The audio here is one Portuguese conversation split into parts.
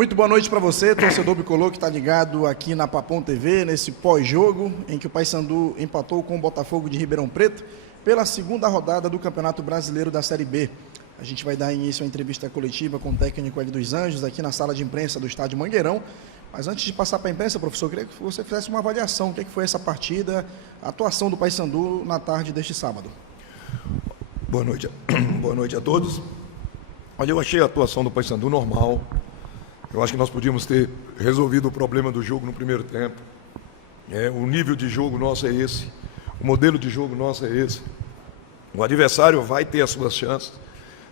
Muito boa noite para você, torcedor bicolor que está ligado aqui na Papom TV, nesse pós-jogo em que o Paysandu empatou com o Botafogo de Ribeirão Preto pela segunda rodada do Campeonato Brasileiro da Série B. A gente vai dar início à entrevista coletiva com o técnico Hélio dos Anjos aqui na sala de imprensa do Estádio Mangueirão. Mas antes de passar para a imprensa, professor, eu queria que você fizesse uma avaliação. O que foi essa partida, a atuação do Paysandu na tarde deste sábado? Boa noite a todos. Olha, eu achei a atuação do Paysandu normal. Eu acho que nós podíamos ter resolvido o problema do jogo no primeiro tempo. O nível de jogo nosso é esse, o modelo de jogo nosso é esse. O adversário vai ter as suas chances.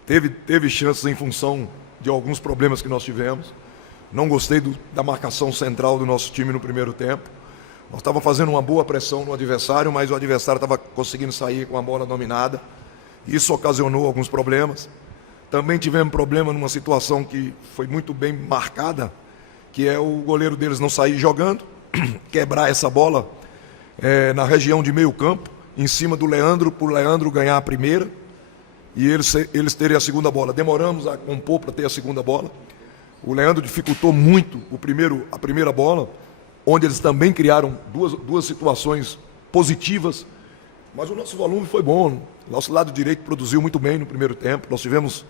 Teve chances em função de alguns problemas que nós tivemos. Não gostei da marcação central do nosso time no primeiro tempo. Nós estávamos fazendo uma boa pressão no adversário, mas o adversário estava conseguindo sair com a bola dominada. Isso ocasionou alguns problemas. Também tivemos problema numa situação que foi muito bem marcada, que é o goleiro deles não sair jogando, quebrar essa bola na região de meio campo, em cima do Leandro, para o Leandro ganhar a primeira e eles terem a segunda bola. Demoramos a compor para ter a segunda bola. O Leandro dificultou muito a primeira bola, onde eles também criaram duas situações positivas, mas o nosso volume foi bom. Nosso lado direito produziu muito bem no primeiro tempo. Nós tivemos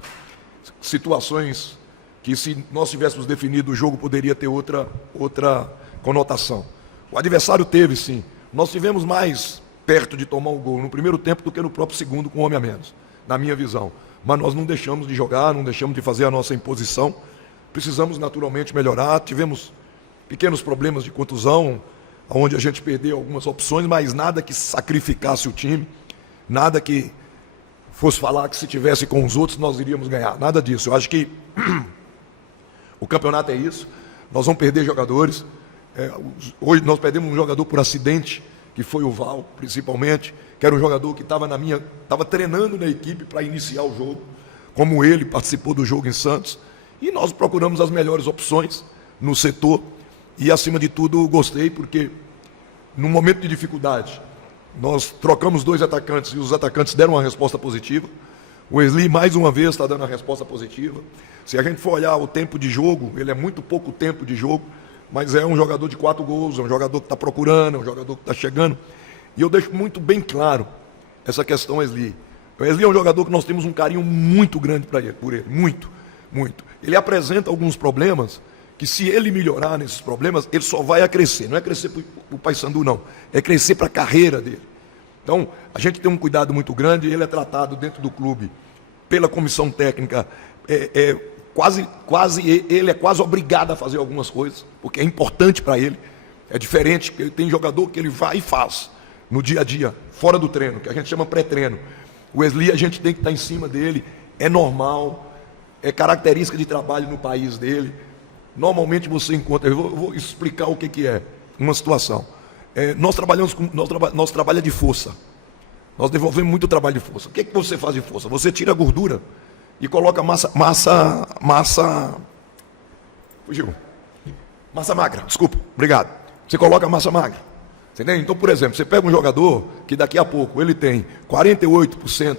situações que, se nós tivéssemos definido o jogo, poderia ter outra conotação. O adversário teve, sim. Nós tivemos mais perto de tomar o gol no primeiro tempo do que no próprio segundo, com um homem a menos, na minha visão. Mas nós não deixamos de jogar, não deixamos de fazer a nossa imposição. Precisamos naturalmente melhorar. Tivemos pequenos problemas de contusão, onde a gente perdeu algumas opções, mas nada que sacrificasse o time. Nada que fosse falar que se tivesse com os outros nós iríamos ganhar. Nada disso. Eu acho que o campeonato é isso. Nós vamos perder jogadores. Hoje nós perdemos um jogador por acidente, que foi o Val, principalmente, que era um jogador que estava treinando na equipe para iniciar o jogo, como ele participou do jogo em Santos. E nós procuramos as melhores opções no setor. E, acima de tudo, gostei, porque num momento de dificuldade, nós trocamos 2 atacantes e os atacantes deram uma resposta positiva. O Wesley, mais uma vez, está dando a resposta positiva. Se a gente for olhar o tempo de jogo, ele é muito pouco tempo de jogo, mas é um jogador de 4 gols, é um jogador que está procurando, é um jogador que está chegando. E eu deixo muito bem claro essa questão, Wesley. O Wesley é um jogador que nós temos um carinho muito grande por ele, muito, muito. Ele apresenta alguns problemas que, se ele melhorar nesses problemas, ele só vai a crescer. Não é crescer para o Paysandu, não. É crescer para a carreira dele. Então, a gente tem um cuidado muito grande. Ele é tratado dentro do clube pela comissão técnica. Ele é quase obrigado a fazer algumas coisas, porque é importante para ele. É diferente, tem jogador que ele vai e faz no dia a dia, fora do treino, que a gente chama pré-treino. O Wesley, a gente tem que estar em cima dele. É normal, é característica de trabalho no país dele. Normalmente você encontra, eu vou explicar o que é uma situação. Nós trabalhamos de força. Nós desenvolvemos muito trabalho de força. O que você faz de força? Você tira a gordura e coloca massa magra, desculpa, obrigado. Você coloca massa magra. Você entende? Então, por exemplo, você pega um jogador que daqui a pouco ele tem 48%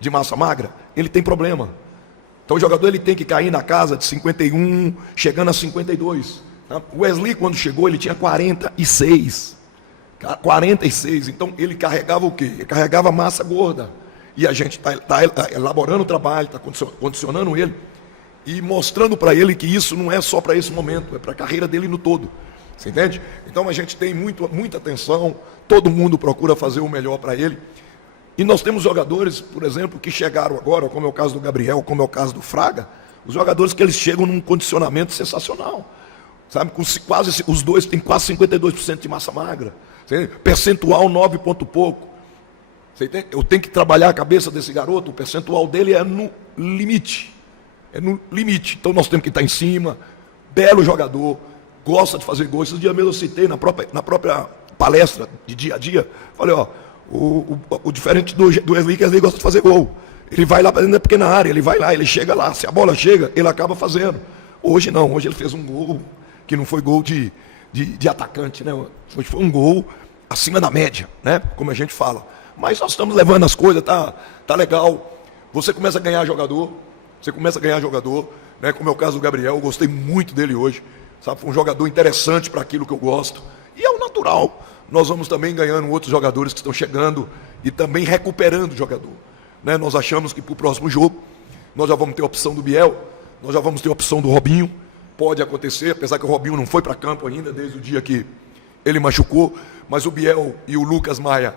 de massa magra, ele tem problema. Então o jogador ele tem que cair na casa de 51, chegando a 52. O Wesley, quando chegou, ele tinha 46. 46. Então ele carregava o quê? Ele carregava massa gorda. E a gente está elaborando o trabalho, está condicionando ele e mostrando para ele que isso não é só para esse momento, é para a carreira dele no todo. Você entende? Então a gente tem muita atenção, todo mundo procura fazer o melhor para ele. E nós temos jogadores, por exemplo, que chegaram agora, como é o caso do Gabriel, como é o caso do Fraga, os jogadores que eles chegam num condicionamento sensacional. Sabe, os dois têm quase 52% de massa magra. Percentual 9 ponto pouco. Eu tenho que trabalhar a cabeça desse garoto, o percentual dele é no limite. É no limite. Então nós temos que estar em cima. Belo jogador, gosta de fazer gols. Esses dias mesmo eu citei na própria palestra de dia a dia. Falei, o diferente do Wesley, que Wesley gosta de fazer gol. Ele vai lá para dentro da pequena área, ele vai lá, ele chega lá. Se a bola chega, ele acaba fazendo. Hoje não, hoje ele fez um gol que não foi gol de atacante, né? Foi um gol acima da média, né? Como a gente fala. Mas nós estamos levando as coisas, tá legal. Você começa a ganhar jogador, Você começa a ganhar jogador, né? Como é o caso do Gabriel, eu gostei muito dele hoje, sabe? Foi um jogador interessante para aquilo que eu gosto. E é o natural. Nós vamos também ganhando outros jogadores que estão chegando e também recuperando o jogador, né? Nós achamos que para o próximo jogo nós já vamos ter a opção do Biel, nós já vamos ter a opção do Robinho. Pode acontecer, apesar que o Robinho não foi para campo ainda desde o dia que ele machucou, mas o Biel e o Lucas Maia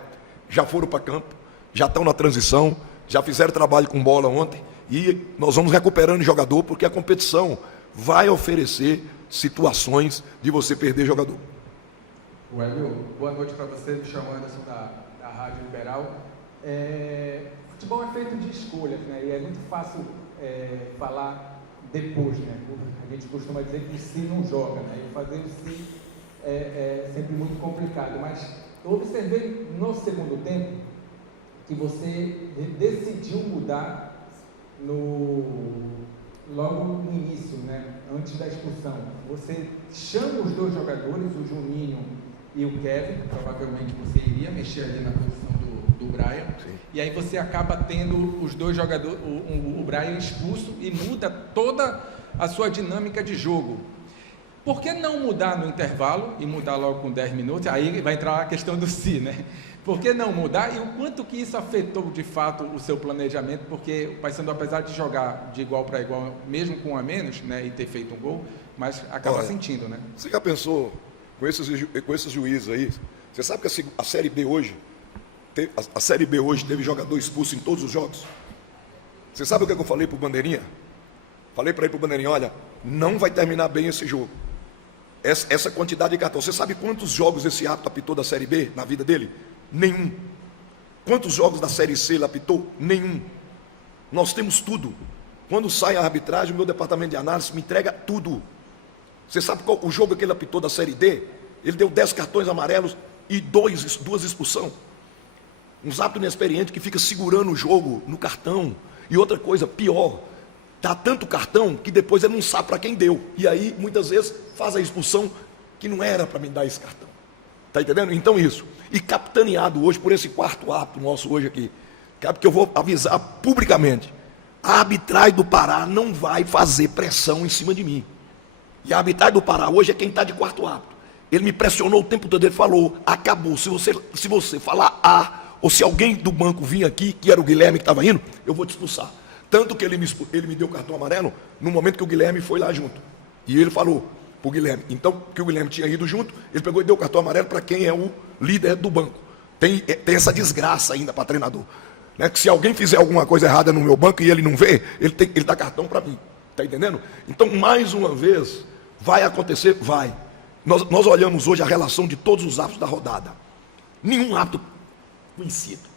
já foram para campo, já estão na transição, já fizeram trabalho com bola ontem e nós vamos recuperando jogador porque a competição vai oferecer situações de você perder jogador. Wellio, boa noite para você, me chamo Anderson da Rádio Liberal. Futebol é feito de escolhas, né? E é muito fácil falar depois, né? A gente costuma dizer que o si não joga, né? E fazer o si é sempre muito complicado. Mas eu observei no segundo tempo que você decidiu mudar logo no início, né? Antes da expulsão. Você chama os dois jogadores, o Juninho e o Kevin, provavelmente você iria mexer ali na posição do Brian. Sim. E aí você acaba tendo os dois jogadores, o Brian expulso e muda toda a sua dinâmica de jogo. Por que não mudar no intervalo e mudar logo com 10 minutos? Aí vai entrar a questão do si, né? Por que não mudar? E o quanto que isso afetou de fato o seu planejamento? Porque o Paysandu, apesar de jogar de igual para igual, mesmo com um a menos, né, e ter feito um gol, mas acaba sentindo, né? Você já pensou com esses juízes aí? Você sabe que a Série B hoje, a Série B hoje teve jogador expulso em todos os jogos? Você sabe o que eu falei para o Bandeirinha? Falei para ele, para o Bandeirinha, olha, não vai terminar bem esse jogo. Essa quantidade de cartão. Você sabe quantos jogos esse árbitro apitou da Série B na vida dele? Nenhum. Quantos jogos da Série C ele apitou? Nenhum. Nós temos tudo. Quando sai a arbitragem, o meu departamento de análise me entrega tudo. Você sabe qual o jogo que ele apitou da Série D? Ele deu 10 cartões amarelos e duas expulsões. Uns árbitros inexperientes que fica segurando o jogo no cartão. E outra coisa, pior, dá tanto cartão que depois ele não sabe para quem deu. E aí, muitas vezes, faz a expulsão que não era para me dar esse cartão. Está entendendo? Então isso. E capitaneado hoje por esse quarto árbitro nosso hoje aqui. Porque eu vou avisar publicamente. A arbitragem do Pará não vai fazer pressão em cima de mim. E a arbitragem do Pará hoje é quem está de quarto árbitro. Ele me pressionou o tempo todo, ele falou, acabou. Se você falar A, ou se alguém do banco vir aqui, que era o Guilherme que estava indo, eu vou te expulsar. Tanto que ele me deu o cartão amarelo no momento que o Guilherme foi lá junto. E ele falou para o Guilherme. Então, que o Guilherme tinha ido junto, ele pegou e deu o cartão amarelo para quem é o líder do banco. Tem essa desgraça ainda para treinador. Né? Que se alguém fizer alguma coisa errada no meu banco e ele não vê, ele dá cartão para mim. Está entendendo? Então, mais uma vez, vai acontecer? Vai. Nós olhamos hoje a relação de todos os árbitros da rodada. Nenhum árbitro conhecido.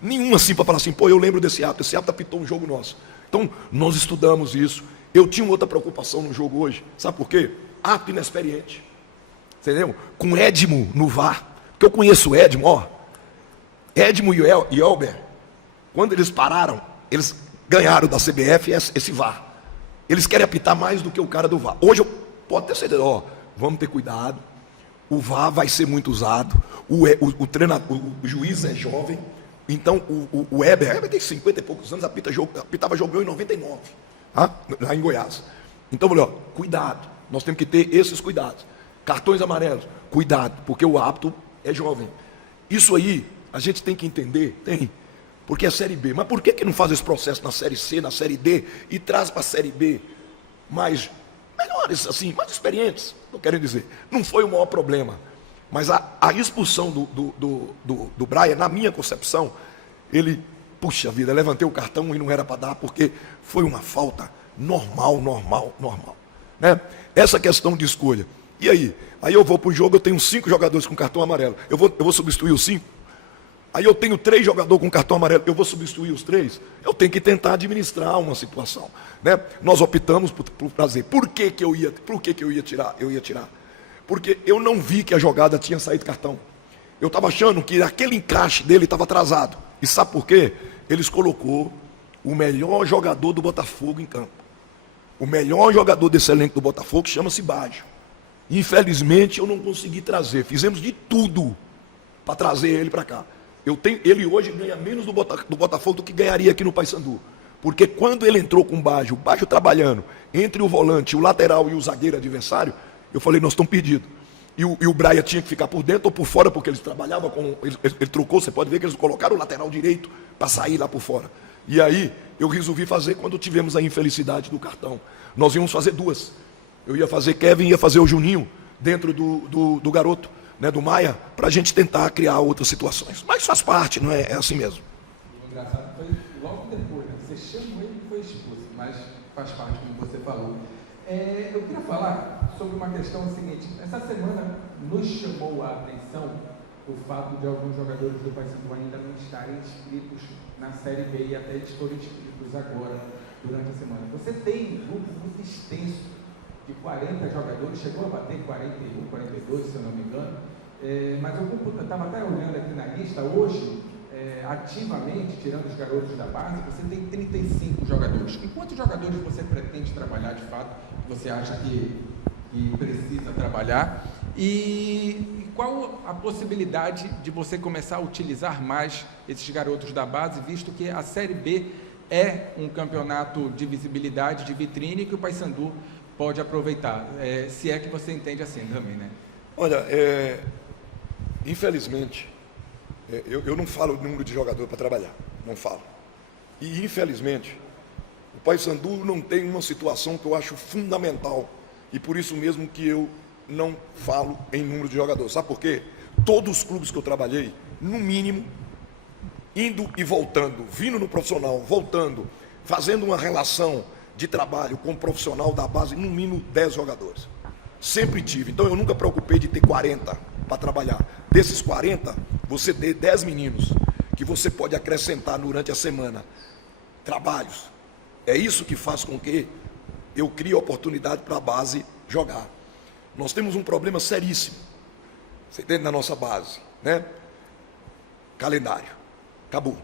Nenhum assim para falar assim, pô, eu lembro desse árbitro, esse árbitro apitou um jogo nosso. Então, nós estudamos isso. Eu tinha outra preocupação no jogo hoje. Sabe por quê? Árbitro inexperiente. Entendeu? Com Edmo no VAR. Porque eu conheço o Edmo, ó. Edmo e Elber, quando eles pararam, eles ganharam da CBF esse VAR. Eles querem apitar mais do que o cara do VAR. Hoje eu posso ter certeza, ó, vamos ter cuidado. O VAR vai ser muito usado. O treinador, o juiz é jovem. Então, o Weber tem 50 e poucos anos, apitava jogo em 99, lá em Goiás. Então, eu falei, ó, cuidado, nós temos que ter esses cuidados. Cartões amarelos, cuidado, porque o árbitro é jovem. Isso aí, a gente tem que entender, porque é Série B. Mas por que não faz esse processo na Série C, na Série D, e traz para a Série B melhores, assim, mais experientes, eu quero dizer. Não foi o maior problema. Mas a expulsão do Brian, na minha concepção, ele, puxa vida, levantei o cartão e não era para dar, porque foi uma falta normal. Né? Essa questão de escolha. E aí? Aí eu vou para o jogo, eu tenho 5 jogadores com cartão amarelo. Eu vou substituir os 5? Aí eu tenho 3 jogadores com cartão amarelo, eu vou substituir os 3? Eu tenho que tentar administrar uma situação. Né? Nós optamos por prazer. Por que eu ia tirar? Eu ia tirar. Porque eu não vi que a jogada tinha saído cartão. Eu estava achando que aquele encaixe dele estava atrasado. E sabe por quê? Eles colocou o melhor jogador do Botafogo em campo. O melhor jogador desse elenco do Botafogo chama-se Baggio. Infelizmente eu não consegui trazer. Fizemos de tudo para trazer ele para cá. Ele hoje ganha menos do Botafogo do que ganharia aqui no Paysandu. Porque quando ele entrou com o Baggio trabalhando entre o volante, o lateral e o zagueiro adversário, eu falei, nós estamos perdidos. E o Braia tinha que ficar por dentro ou por fora, porque eles trabalhavam com... Ele trocou, você pode ver que eles colocaram o lateral direito para sair lá por fora. E aí eu resolvi fazer quando tivemos a infelicidade do cartão. Nós íamos fazer duas. Eu ia fazer Kevin e ia fazer o Juninho dentro do garoto, né, do Maia, para a gente tentar criar outras situações. Mas faz parte, não é? É assim mesmo. O engraçado foi logo depois, né? Você chamou ele e foi expulso, mas faz parte, como você falou. Eu queria falar sobre uma questão seguinte. Essa semana nos chamou a atenção o fato de alguns jogadores do Paysandu ainda não estarem inscritos na Série B e até eles foram inscritos agora, durante a semana. Você tem um grupo muito extenso de 40 jogadores, chegou a bater 41, 42, se eu não me engano, mas eu estava até olhando aqui na lista, hoje, ativamente, tirando os garotos da base, você tem 35 jogadores. E quantos jogadores você pretende trabalhar de fato, que você acha que precisa trabalhar? E qual a possibilidade de você começar a utilizar mais esses garotos da base, visto que a Série B é um campeonato de visibilidade, de vitrine, que o Paysandu pode aproveitar, se é que você entende assim também, né? Olha, infelizmente, eu não falo o número de jogador para trabalhar, não falo. E infelizmente, o Paysandu não tem uma situação que eu acho fundamental, e por isso mesmo que eu não falo em número de jogadores. Sabe por quê? Todos os clubes que eu trabalhei, no mínimo, indo e voltando, vindo no profissional, voltando, fazendo uma relação de trabalho com o profissional da base, no mínimo 10 jogadores. Sempre tive. Então eu nunca preocupei de ter 40 para trabalhar. Desses 40, você tem 10 meninos que você pode acrescentar durante a semana. Trabalhos. É isso que faz com que eu crie oportunidade para a base jogar. Nós temos um problema seríssimo, você entende, na nossa base, né? Calendário. Acabou.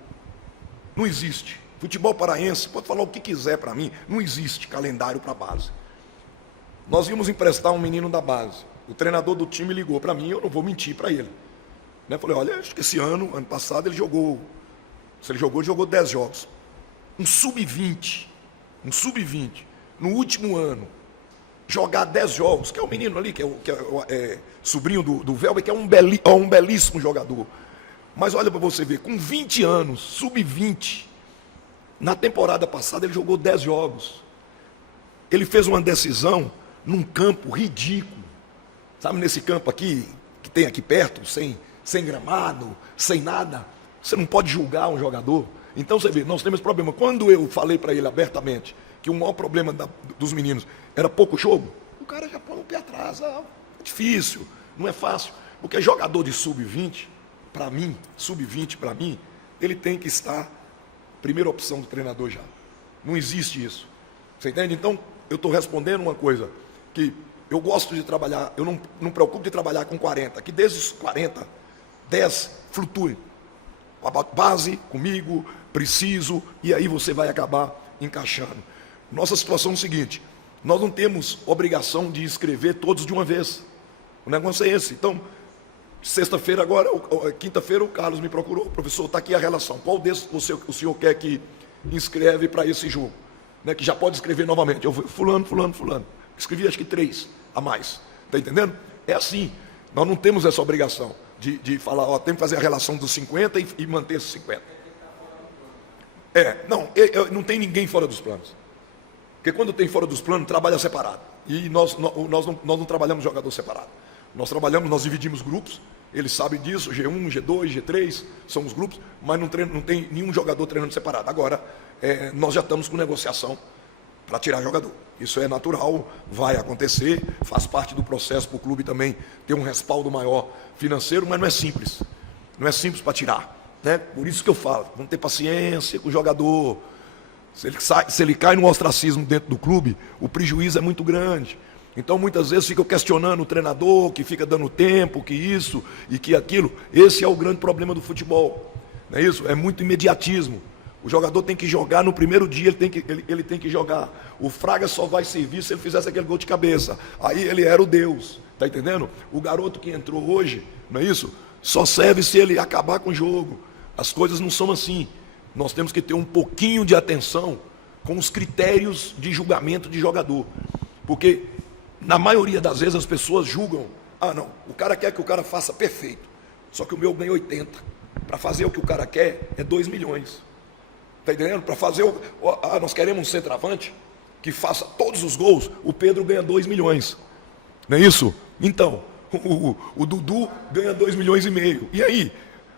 Não existe. Futebol paraense, pode falar o que quiser para mim, não existe calendário para a base. Nós íamos emprestar um menino da base. O treinador do time ligou para mim, eu não vou mentir para ele. Né? Falei, olha, acho que esse ano passado ele jogou, se ele jogou 10 jogos. Um sub-20, no último ano, jogar 10 jogos, que é o menino ali, que é sobrinho do Velber, que é um belíssimo jogador. Mas olha para você ver, com 20 anos, sub-20, na temporada passada ele jogou 10 jogos. Ele fez uma decisão num campo ridículo. Sabe, nesse campo aqui, que tem aqui perto, sem gramado, sem nada. Você não pode julgar um jogador. Então você vê, nós temos problema. Quando eu falei para ele abertamente que o maior problema dos meninos era pouco jogo, o cara já põe o pé atrás. É difícil, não é fácil. Porque jogador de sub-20, para mim, ele tem que estar primeira opção do treinador já. Não existe isso. Você entende? Então, eu estou respondendo uma coisa, que eu gosto de trabalhar, eu não me preocupo de trabalhar com 40, que desses 40, 10 flutuem. A base, comigo, preciso, e aí você vai acabar encaixando. Nossa situação é o seguinte, nós não temos obrigação de escrever todos de uma vez. O negócio é esse. Então, sexta-feira agora, quinta-feira o Carlos me procurou, professor, está aqui a relação, qual desses o senhor quer que inscreve para esse jogo? Né, que já pode escrever novamente. Eu fulano. Escrevi acho que 3 a mais. Está entendendo? É assim. Nós não temos essa obrigação de falar, ó, tem que fazer a relação dos 50 e manter esses 50. Não tem ninguém fora dos planos. Porque quando tem fora dos planos, trabalha separado. E nós não trabalhamos jogador separado. Nós dividimos grupos, eles sabem disso, G1, G2, G3, são os grupos, mas não tem nenhum jogador treinando separado. Agora, nós já estamos com negociação para tirar jogador. Isso é natural, vai acontecer, faz parte do processo para o clube também ter um respaldo maior financeiro, mas não é simples. Não é simples para tirar. Né? Por isso que eu falo, vamos ter paciência com o jogador. Se ele cai no ostracismo dentro do clube, o prejuízo é muito grande. Então, muitas vezes, fica questionando o treinador, que fica dando tempo, que isso e que aquilo. Esse é o grande problema do futebol. Não é isso? É muito imediatismo. O jogador tem que jogar no primeiro dia, ele tem que jogar. O Fraga só vai servir se ele fizesse aquele gol de cabeça. Aí ele era o Deus. Está entendendo? O garoto que entrou hoje, não é isso? Só serve se ele acabar com o jogo. As coisas não são assim. Nós temos que ter um pouquinho de atenção com os critérios de julgamento de jogador. Porque, na maioria das vezes, as pessoas julgam, não, o cara quer que o cara faça perfeito, só que o meu ganha 80. Para fazer o que o cara quer, é 2 milhões. Está entendendo? Para fazer nós queremos um centroavante que faça todos os gols, o Pedro ganha 2 milhões. Não é isso? Então, o Dudu ganha 2 milhões e meio. E aí?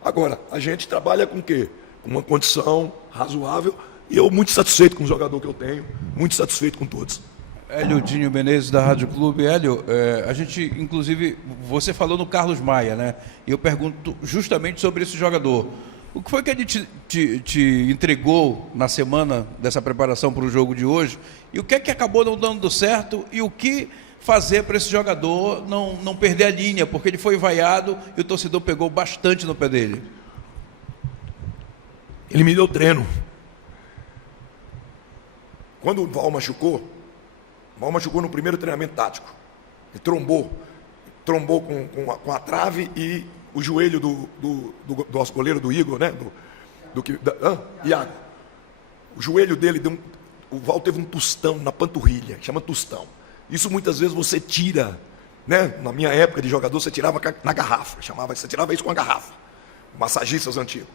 Agora, a gente trabalha com o quê? Com uma condição razoável, e eu muito satisfeito com o jogador que eu tenho, muito satisfeito com todos. Hélio Dinho Menezes, da Rádio Clube. Hélio, a gente, inclusive, você falou no Carlos Maia, né? E eu pergunto justamente sobre esse jogador. O que foi que ele te entregou na semana dessa preparação para o jogo de hoje? E o que é que acabou não dando certo? E o que fazer para esse jogador não perder a linha? Porque ele foi vaiado e o torcedor pegou bastante no pé dele. Ele me deu treino. Quando o Val machucou no primeiro treinamento tático. Ele trombou com a trave e o joelho do nosso goleiro, do Igor, né? Iago. O joelho dele, o Val teve um tostão na panturrilha, chama tostão. Isso muitas vezes você tira, né? Na minha época de jogador, você tirava na garrafa, você tirava isso com a garrafa. Massagistas antigos.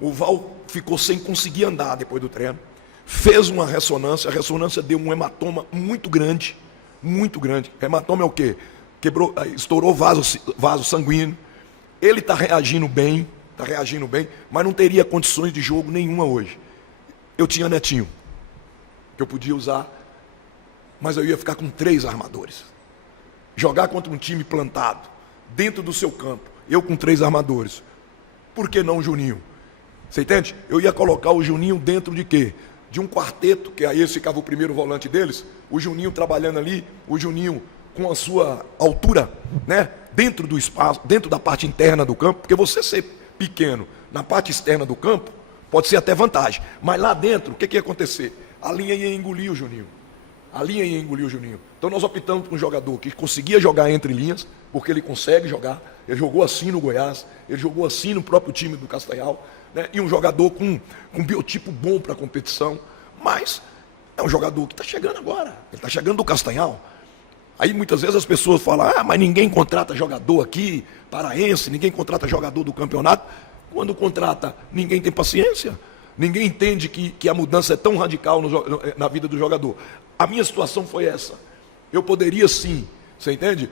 O Val ficou sem conseguir andar depois do treino. Fez uma ressonância, a ressonância deu um hematoma muito grande. Hematoma é o quê? Estourou vaso sanguíneo. Ele está reagindo bem, mas não teria condições de jogo nenhuma hoje. Eu tinha Netinho, que eu podia usar, mas eu ia ficar com 3 armadores. Jogar contra um time plantado, dentro do seu campo, eu com 3 armadores. Por que não o Juninho? Você entende? Eu ia colocar o Juninho dentro de quê? De um quarteto, que aí ficava o primeiro volante deles, o Juninho trabalhando ali, o Juninho com a sua altura, né? Dentro do espaço, dentro da parte interna do campo, porque você ser pequeno na parte externa do campo, pode ser até vantagem, mas lá dentro, o que ia acontecer? A linha ia engolir o Juninho. Então nós optamos por um jogador que conseguia jogar entre linhas, porque ele consegue jogar, ele jogou assim no Goiás, ele jogou assim no próprio time do Castanhal, né? E um jogador com um biotipo bom para a competição, mas é um jogador que está chegando agora, ele está chegando do Castanhal. Aí muitas vezes as pessoas falam, mas ninguém contrata jogador aqui, paraense, ninguém contrata jogador do campeonato. Quando contrata, ninguém tem paciência, ninguém entende que a mudança é tão radical na vida do jogador. A minha situação foi essa. Eu poderia sim, você entende?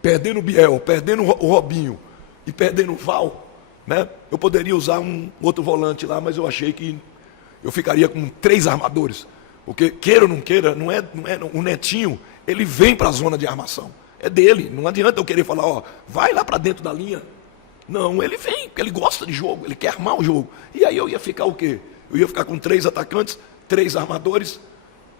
Perdendo o Biel, perdendo o Robinho e perdendo o Val, né? Eu poderia usar um outro volante lá, mas eu achei que eu ficaria com 3 armadores. Porque, queira ou não queira, não é o Netinho, ele vem para a zona de armação. É dele, não adianta eu querer falar, vai lá para dentro da linha. Não, ele vem, porque ele gosta de jogo, ele quer armar o jogo. E aí eu ia ficar o quê? Eu ia ficar com 3 atacantes, 3 armadores,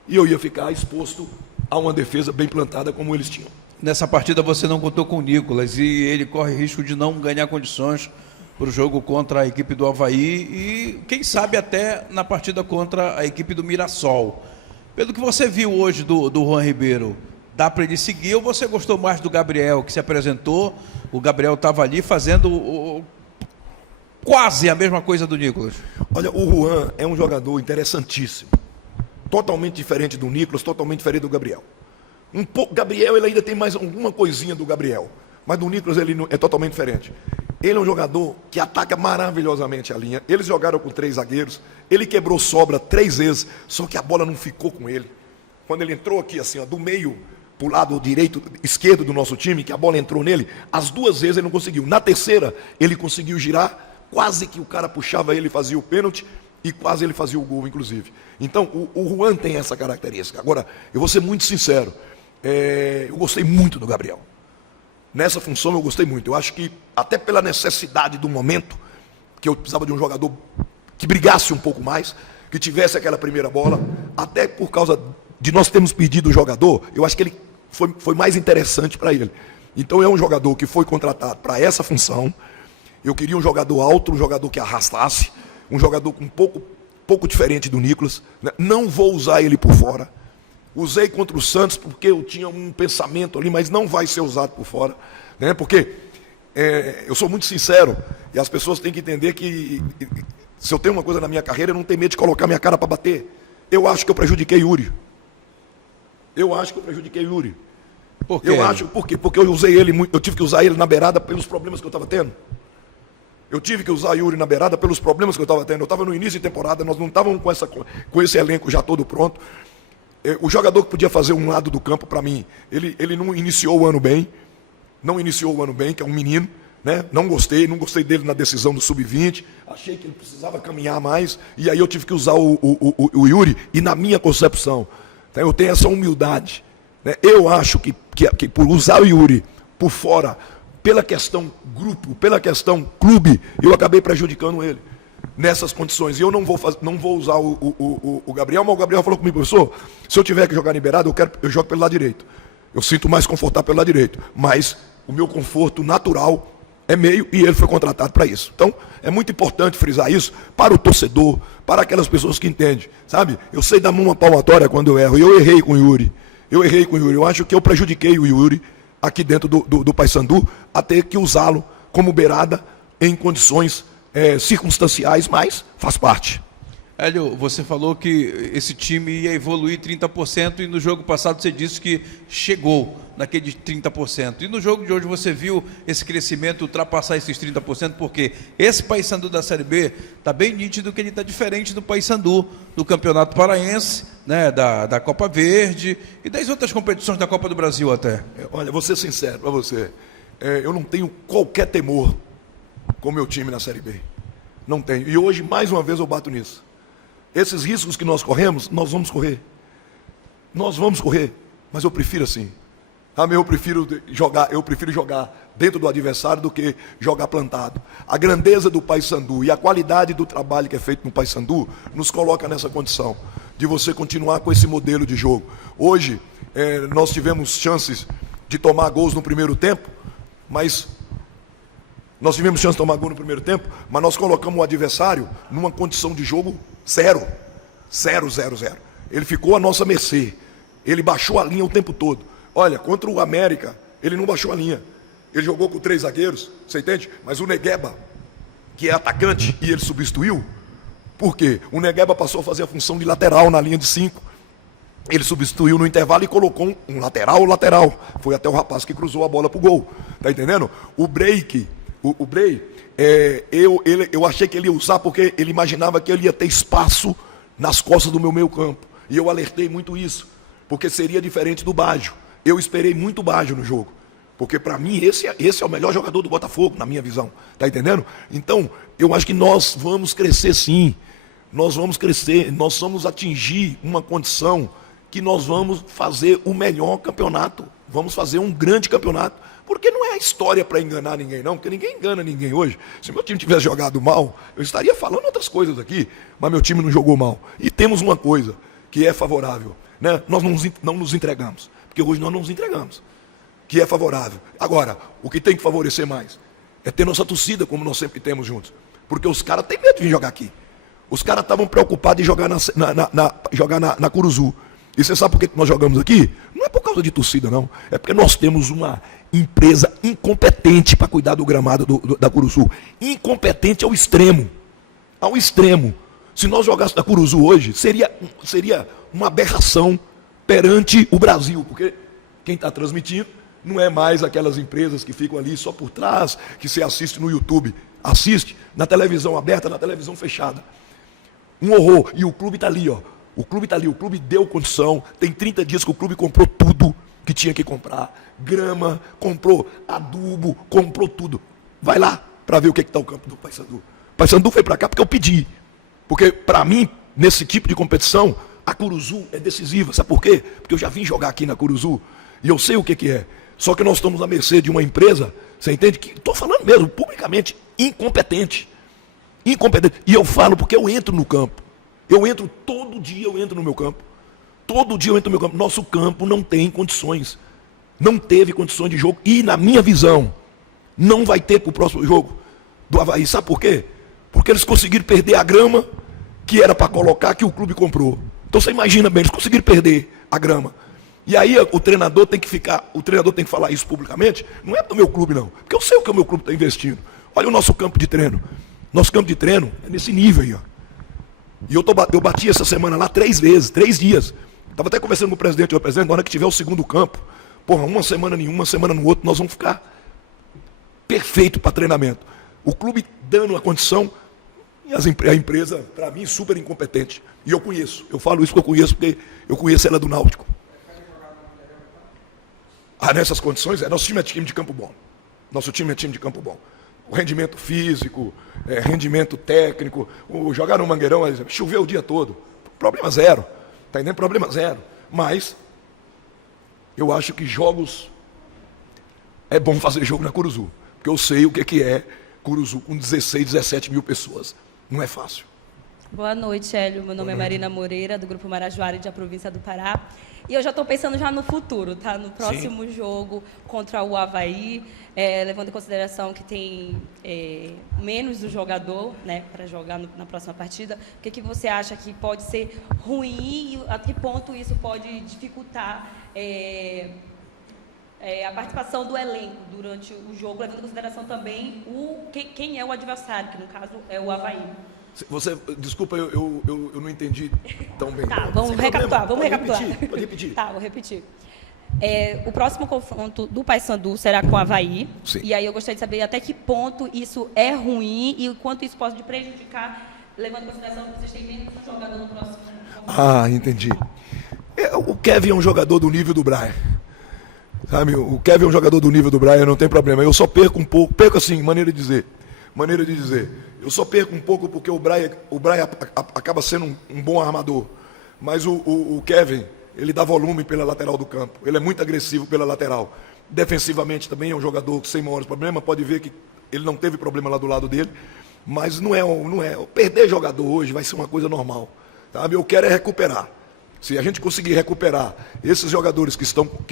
e eu ia ficar exposto a uma defesa bem plantada como eles tinham. Nessa partida você não contou com o Nicolas e ele corre risco de não ganhar condições para o jogo contra a equipe do Avaí e quem sabe até na partida contra a equipe do Mirassol. Pelo que você viu hoje do Juan Ribeiro, dá para ele seguir ou você gostou mais do Gabriel que se apresentou? O Gabriel estava ali fazendo quase a mesma coisa do Nicolas. Olha, o Juan é um jogador interessantíssimo. Totalmente diferente do Nicolas, totalmente diferente do Gabriel. Gabriel, ele ainda tem mais alguma coisinha do Gabriel, mas do Nicolas ele é totalmente diferente. Ele é um jogador que ataca maravilhosamente a linha. Eles jogaram com 3 zagueiros, ele quebrou sobra 3 vezes, só que a bola não ficou com ele. Quando ele entrou aqui assim, do meio para o lado esquerdo do nosso time, que a bola entrou nele, as 2 vezes ele não conseguiu. Na terceira, ele conseguiu girar, quase que o cara puxava ele e fazia o pênalti, e quase ele fazia o gol, inclusive. Então, o Juan tem essa característica. Agora, eu vou ser muito sincero, eu gostei muito do Gabriel. Nessa função eu gostei muito. Eu acho que, até pela necessidade do momento, que eu precisava de um jogador que brigasse um pouco mais, que tivesse aquela primeira bola, até por causa de nós termos perdido o jogador, eu acho que ele foi mais interessante para ele. Então é um jogador que foi contratado para essa função. Eu queria um jogador alto, um jogador que arrastasse, um jogador um pouco diferente do Nicolas. Não vou usar ele por fora. Usei contra o Santos porque eu tinha um pensamento ali, mas não vai ser usado por fora, né? Porque eu sou muito sincero e as pessoas têm que entender que se eu tenho uma coisa na minha carreira, eu não tenho medo de colocar minha cara para bater. Eu acho que eu prejudiquei Yuri. Por quê? Eu acho, por quê? Porque eu usei ele muito, eu tive que usar ele na beirada pelos problemas que eu estava tendo. Eu tive que usar Yuri na beirada pelos problemas que eu estava tendo. Eu estava no início de temporada, nós não estávamos com esse elenco já todo pronto. O jogador que podia fazer um lado do campo, para mim, ele não iniciou o ano bem. Não iniciou o ano bem, que é um menino. Né? Não gostei dele na decisão do Sub-20. Achei que ele precisava caminhar mais. E aí eu tive que usar o Yuri. E na minha concepção, tá? Eu tenho essa humildade. Né? Eu acho que por usar o Yuri por fora, pela questão grupo, pela questão clube, eu acabei prejudicando ele nessas condições. E eu não vou usar o Gabriel, mas o Gabriel falou comigo: professor, se eu tiver que jogar liberado, eu jogo pelo lado direito. Eu sinto mais confortável pelo lado direito, mas o meu conforto natural é meio, e ele foi contratado para isso. Então, é muito importante frisar isso para o torcedor, para aquelas pessoas que entendem, sabe? Eu sei dar uma palmatória quando eu erro, e eu errei com o Yuri. Eu acho que eu prejudiquei o Yuri aqui dentro do Paysandu a ter que usá-lo como beirada em condições circunstanciais, mas faz parte. Hélio, você falou que esse time ia evoluir 30% e no jogo passado você disse que chegou naquele 30%. E no jogo de hoje você viu esse crescimento ultrapassar esses 30%, porque esse Paysandu da Série B está bem nítido que ele está diferente do Paysandu do Campeonato Paraense, né, da Copa Verde e das outras competições da Copa do Brasil até. Olha, vou ser sincero para você, eu não tenho qualquer temor com o meu time na Série B. Não tenho. E hoje, mais uma vez, eu bato nisso. Esses riscos que nós corremos, nós vamos correr. Mas eu prefiro assim. Eu prefiro jogar dentro do adversário do que jogar plantado. A grandeza do Paysandu e a qualidade do trabalho que é feito no Paysandu nos coloca nessa condição de você continuar com esse modelo de jogo. Hoje, nós tivemos chances de tomar gols no primeiro tempo, mas nós colocamos o adversário numa condição de jogo 0. Ele ficou à nossa mercê. Ele baixou a linha o tempo todo. Olha, contra o América, ele não baixou a linha. Ele jogou com 3 zagueiros, você entende? Mas o Negueba, que é atacante, e ele substituiu. Por quê? O Negueba passou a fazer a função de lateral na linha de 5. Ele substituiu no intervalo e colocou um lateral. Foi até o rapaz que cruzou a bola pro gol. Tá entendendo? O Break, eu achei que ele ia usar porque ele imaginava que ele ia ter espaço nas costas do meu meio campo. E eu alertei muito isso, porque seria diferente do Baggio. Eu esperei muito Baggio no jogo, porque para mim esse é o melhor jogador do Botafogo, na minha visão. Tá entendendo? Então, eu acho que nós vamos crescer sim. Nós vamos atingir uma condição que nós vamos fazer o melhor campeonato. Vamos fazer um grande campeonato. Porque não é a história para enganar ninguém, não. Porque ninguém engana ninguém hoje. Se meu time tivesse jogado mal, eu estaria falando outras coisas aqui. Mas meu time não jogou mal. E temos uma coisa que é favorável. Né? Nós não nos entregamos. Porque hoje nós não nos entregamos. Que é favorável. Agora, o que tem que favorecer mais é ter nossa torcida, como nós sempre temos juntos. Porque os caras têm medo de vir jogar aqui. Os caras estavam preocupados em jogar na Curuzu. E você sabe por que nós jogamos aqui? Não é por causa de torcida, não. É porque nós temos uma empresa incompetente para cuidar do gramado da Curuzu. Incompetente ao extremo. Ao extremo. Se nós jogássemos na Curuzu hoje, seria uma aberração perante o Brasil. Porque quem está transmitindo não é mais aquelas empresas que ficam ali só por trás, que você assiste no YouTube. Assiste na televisão aberta, na televisão fechada. Um horror. E o clube está ali, ó. O clube deu condição, tem 30 dias que o clube comprou tudo que tinha que comprar. Grama, comprou adubo, comprou tudo. Vai lá para ver o que está o campo do Paysandu. O Paysandu foi para cá porque eu pedi. Porque para mim, nesse tipo de competição, a Curuzu é decisiva. Sabe por quê? Porque eu já vim jogar aqui na Curuzu e eu sei o que é. Só que nós estamos à mercê de uma empresa, você entende? Que estou falando mesmo, publicamente, incompetente. Incompetente. E eu falo porque eu entro no campo. Todo dia eu entro no meu campo. Nosso campo não tem condições. Não teve condições de jogo. E na minha visão, não vai ter para o próximo jogo do Avaí. Sabe por quê? Porque eles conseguiram perder a grama que era para colocar, que o clube comprou. Então você imagina bem, eles conseguiram perder a grama. E aí o treinador tem que falar isso publicamente. Não é do meu clube, não. Porque eu sei o que o meu clube está investindo. Olha o nosso campo de treino. Nosso campo de treino é nesse nível aí, ó. E eu bati essa semana lá 3 vezes, 3 dias. Estava até conversando com o presidente, na hora que tiver o segundo campo, porra, uma semana em um, uma semana no outro, nós vamos ficar perfeito para treinamento. O clube dando a condição, e a empresa, para mim, super incompetente. E eu conheço, eu falo isso porque eu conheço ela do Náutico. Nessas condições, nosso time é time de campo bom. Nosso time é time de campo bom. O rendimento físico, rendimento técnico, jogar no Mangueirão, choveu o dia todo. Problema zero. Tá entendendo? Problema zero. Mas eu acho que jogos é bom fazer jogo na Curuzu. Porque eu sei o que é Curuzu com 16, 17 mil pessoas. Não é fácil. Boa noite, Hélio. Meu nome é Marina Moreira, do Grupo Marajoara de Província do Pará. E eu já estou pensando já no futuro, tá? No próximo jogo contra o Avaí, levando em consideração que tem menos do jogador, né, para jogar na próxima partida. O que você acha que pode ser ruim e a que ponto isso pode dificultar a participação do elenco durante o jogo, levando em consideração também quem é o adversário, que no caso é o Avaí? Desculpa, eu não entendi tão bem. Tá, vamos recapitular. Pode repetir. Tá, vou repetir. O próximo confronto do Paysandu será com o Avaí. Sim. E aí eu gostaria de saber até que ponto isso é ruim e o quanto isso pode prejudicar, levando em consideração que vocês têm menos um jogador no próximo confronto. Entendi. O Kevin é um jogador do nível do Brian. Sabe, o Kevin é um jogador do nível do Brian, não tem problema. Eu só perco um pouco, assim, maneira de dizer. Eu só perco um pouco porque o Brian acaba sendo um bom armador. Mas o Kevin, ele dá volume pela lateral do campo. Ele é muito agressivo pela lateral. Defensivamente também é um jogador sem maiores problemas. Pode ver que ele não teve problema lá do lado dele. Mas não é. Perder jogador hoje vai ser uma coisa normal. Sabe? Eu quero recuperar. Se a gente conseguir recuperar esses jogadores que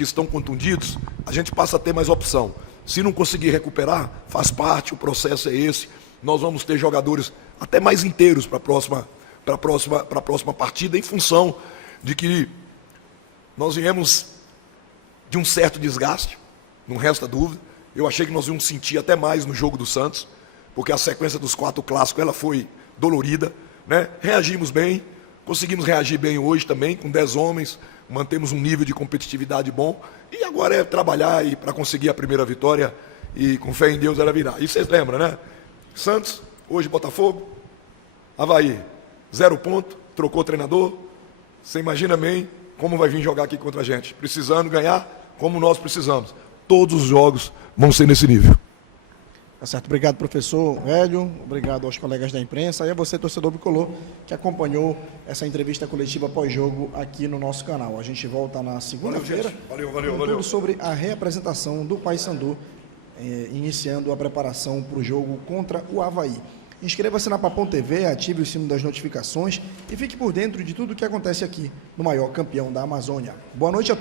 estão contundidos, a gente passa a ter mais opção. Se não conseguir recuperar, faz parte, o processo é esse. Nós vamos ter jogadores até mais inteiros para a próxima partida, em função de que nós viemos de um certo desgaste, não resta dúvida. Eu achei que nós íamos sentir até mais no jogo do Santos, porque a sequência dos 4 clássicos ela foi dolorida, né? Reagimos bem, conseguimos reagir bem hoje também, com 10 homens, mantemos um nível de competitividade bom, e agora é trabalhar para conseguir a primeira vitória, e com fé em Deus ela virá. E vocês lembram, né? Santos, hoje Botafogo, Avaí, 0 ponto, trocou o treinador. Você imagina bem como vai vir jogar aqui contra a gente, precisando ganhar como nós precisamos. Todos os jogos vão ser nesse nível. Tá certo, obrigado professor Hélio, obrigado aos colegas da imprensa e a você, torcedor bicolor, que acompanhou essa entrevista coletiva pós-jogo aqui no nosso canal. A gente volta na segunda-feira com tudo sobre a reapresentação do Paysandu, iniciando a preparação para o jogo contra o Avaí. Inscreva-se na Papão TV, ative o sino das notificações e fique por dentro de tudo o que acontece aqui no maior campeão da Amazônia. Boa noite a todos.